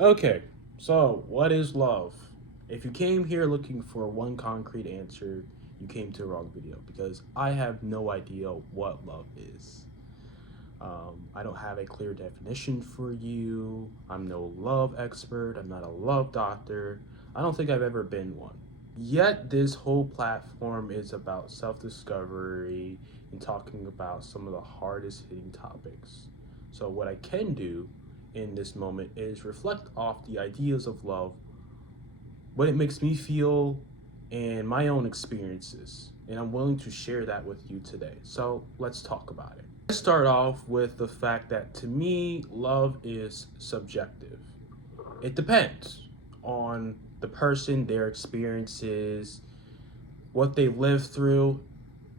Okay, so what is love? If you came here looking for one concrete answer, you came to the wrong video because I have no idea what love is. I don't have a clear definition for you. I'm no love expert. I'm not a love doctor. I don't think I've ever been one. Yet, this whole platform is about self discovery and talking about some of the hardest hitting topics. So, what I can do in this moment is reflect off the ideas of love, what it makes me feel, and my own experiences. And I'm willing to share that with you today. So, let's talk about it. Let's start off with the fact that to me, love is subjective. It depends on the person, their experiences, what they lived through.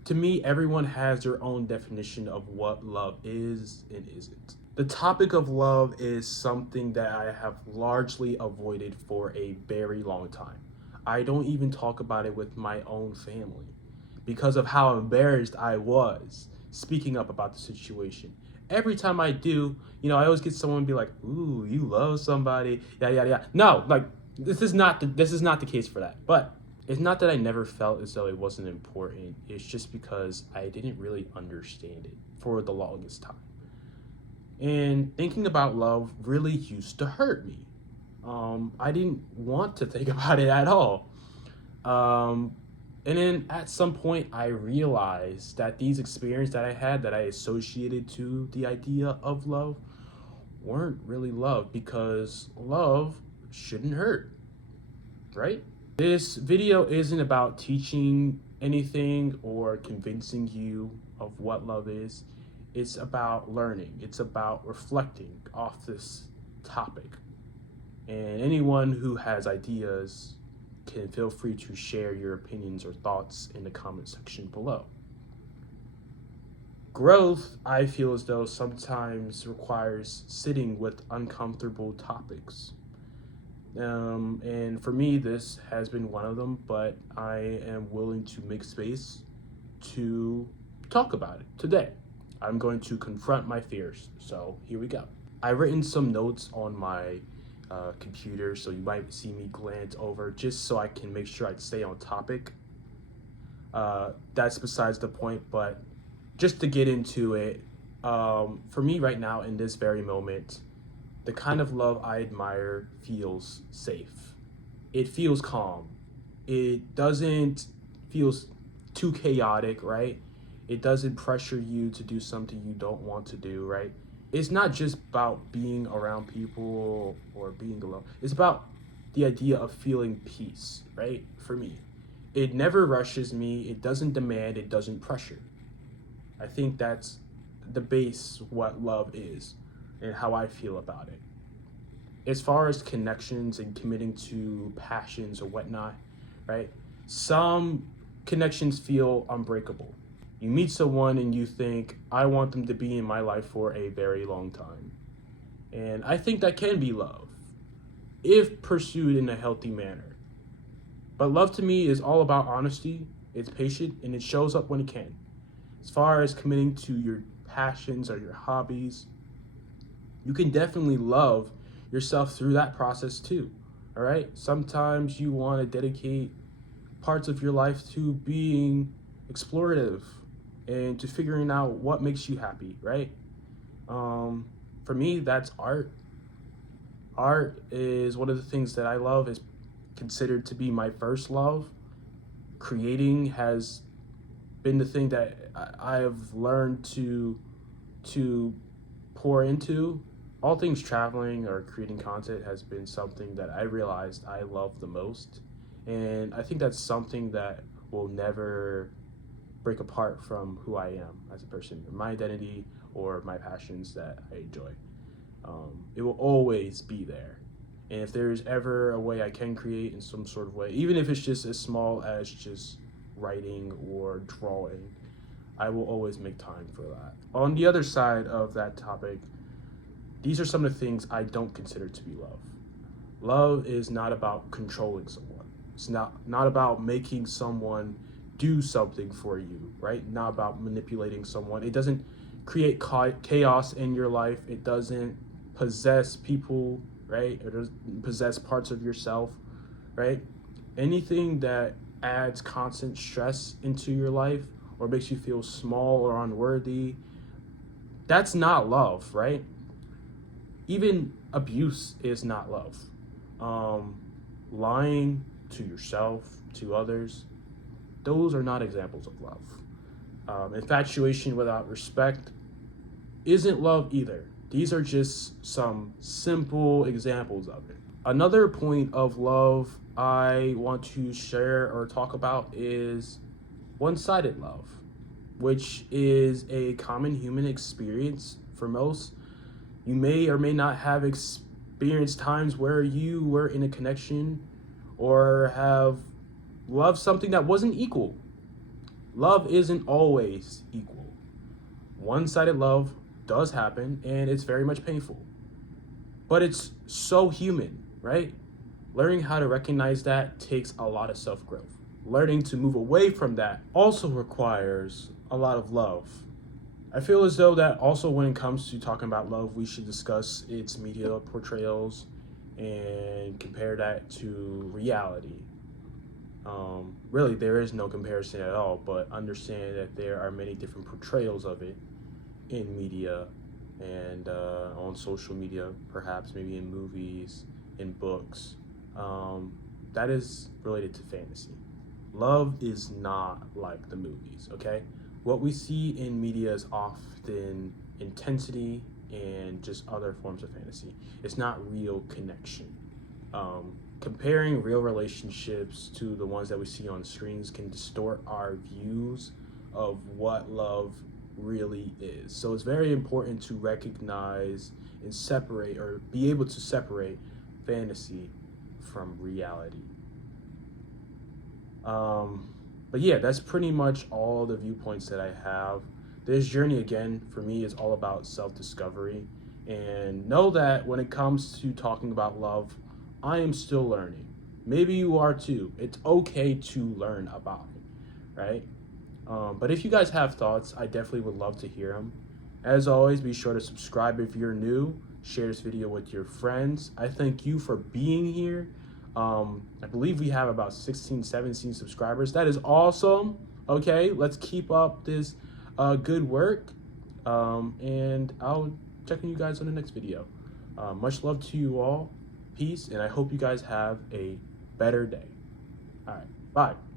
To me, everyone has their own definition of what love is and isn't. The topic of love is something that I have largely avoided for a very long time. I don't even talk about it with my own family because of how embarrassed I was speaking up about the situation. Every time I do, I always get someone be like, "Ooh, you love somebody." Yeah, yeah, yeah. No, like this is not the case for that. But it's not that I never felt as though it wasn't important. It's just because I didn't really understand it for the longest time. And thinking about love really used to hurt me. I didn't want to think about it at all. Um, and then at some point, I realized that these experiences that I had that I associated to the idea of love weren't really love because love shouldn't hurt, right? This video isn't about teaching anything or convincing you of what love is. It's about learning, it's about reflecting off this topic. And anyone who has ideas can feel free to share your opinions or thoughts in the comment section below. Growth, I feel as though sometimes requires sitting with uncomfortable topics. And for me, this has been one of them, but I am willing to make space to talk about it today. I'm going to confront my fears. So here we go. I've written some notes on my computer, so you might see me glance over just so I can make sure I stay on topic. That's besides the point, but just to get into it, for me right now in this very moment, the kind of love I admire feels safe. It feels calm. It doesn't feel too chaotic, right? It doesn't pressure you to do something you don't want to do, right? It's not just about being around people or being alone. It's about the idea of feeling peace, right? For me, it never rushes me. It doesn't demand. It doesn't pressure. I think that's the base what love is and how I feel about it. As far as connections and committing to passions or whatnot, right? Some connections feel unbreakable. You meet someone and you think, I want them to be in my life for a very long time. And I think that can be love if pursued in a healthy manner. But love to me is all about honesty, it's patient, and it shows up when it can. As far as committing to your passions or your hobbies, you can definitely love yourself through that process too. All right. Sometimes you want to dedicate parts of your life to being explorative and to figuring out what makes you happy, right? For me, that's art. Art is one of the things that I love, is considered to be my first love. Creating has been the thing that I have learned to pour into. All things traveling or creating content has been something that I realized I love the most. And I think that's something that will never break apart from who I am as a person, my identity or my passions that I enjoy. It will always be there. And if there's ever a way I can create in some sort of way, even if it's just as small as just writing or drawing, I will always make time for that. On the other side of that topic, these are some of the things I don't consider to be love. Love is not about controlling someone. It's not about making someone do something for you, right? Not about manipulating someone. It doesn't create chaos in your life. It doesn't possess people right? Or doesn't possess parts of yourself, right? Anything that adds constant stress into your life or makes you feel small or unworthy, that's not love, right? Even abuse is not love. Um, Lying to yourself, to others, those are not examples of love. Infatuation without respect isn't love either. These are just some simple examples of it. Another point of love I want to share or talk about is one sided love, which is a common human experience for most. You may or may not have experienced times where you were in a connection or have loved something that wasn't equal. Love isn't always equal. One sided love does happen and it's very much painful. But it's so human, right? Learning how to recognize that takes a lot of self growth. Learning to move away from that also requires a lot of love. I feel as though that also when it comes to talking about love, we should discuss its media portrayals and compare that to reality. Really, there is no comparison at all, but understand that there are many different portrayals of it in media and on social media, perhaps maybe in movies, in books. That is related to fantasy. Love is not like the movies, okay? What we see in media is often intensity and just other forms of fantasy. It's not real connection. Comparing real relationships to the ones that we see on screens can distort our views of what love really is. So it's very important to recognize and separate or be able to separate fantasy from reality. But yeah, that's pretty much all the viewpoints that I have. This journey, again, for me is all about self-discovery. And know that when it comes to talking about love, I am still learning. Maybe you are too. It's okay to learn about it, right? But if you guys have thoughts, I definitely would love to hear them. As always, be sure to subscribe if you're new. Share this video with your friends. I thank you for being here. I believe we have about 16, 17 subscribers. That is awesome. Okay, let's keep up this good work. And I'll check on you guys on the next video. Much love to you all. Peace, and I hope you guys have a better day. All right, bye.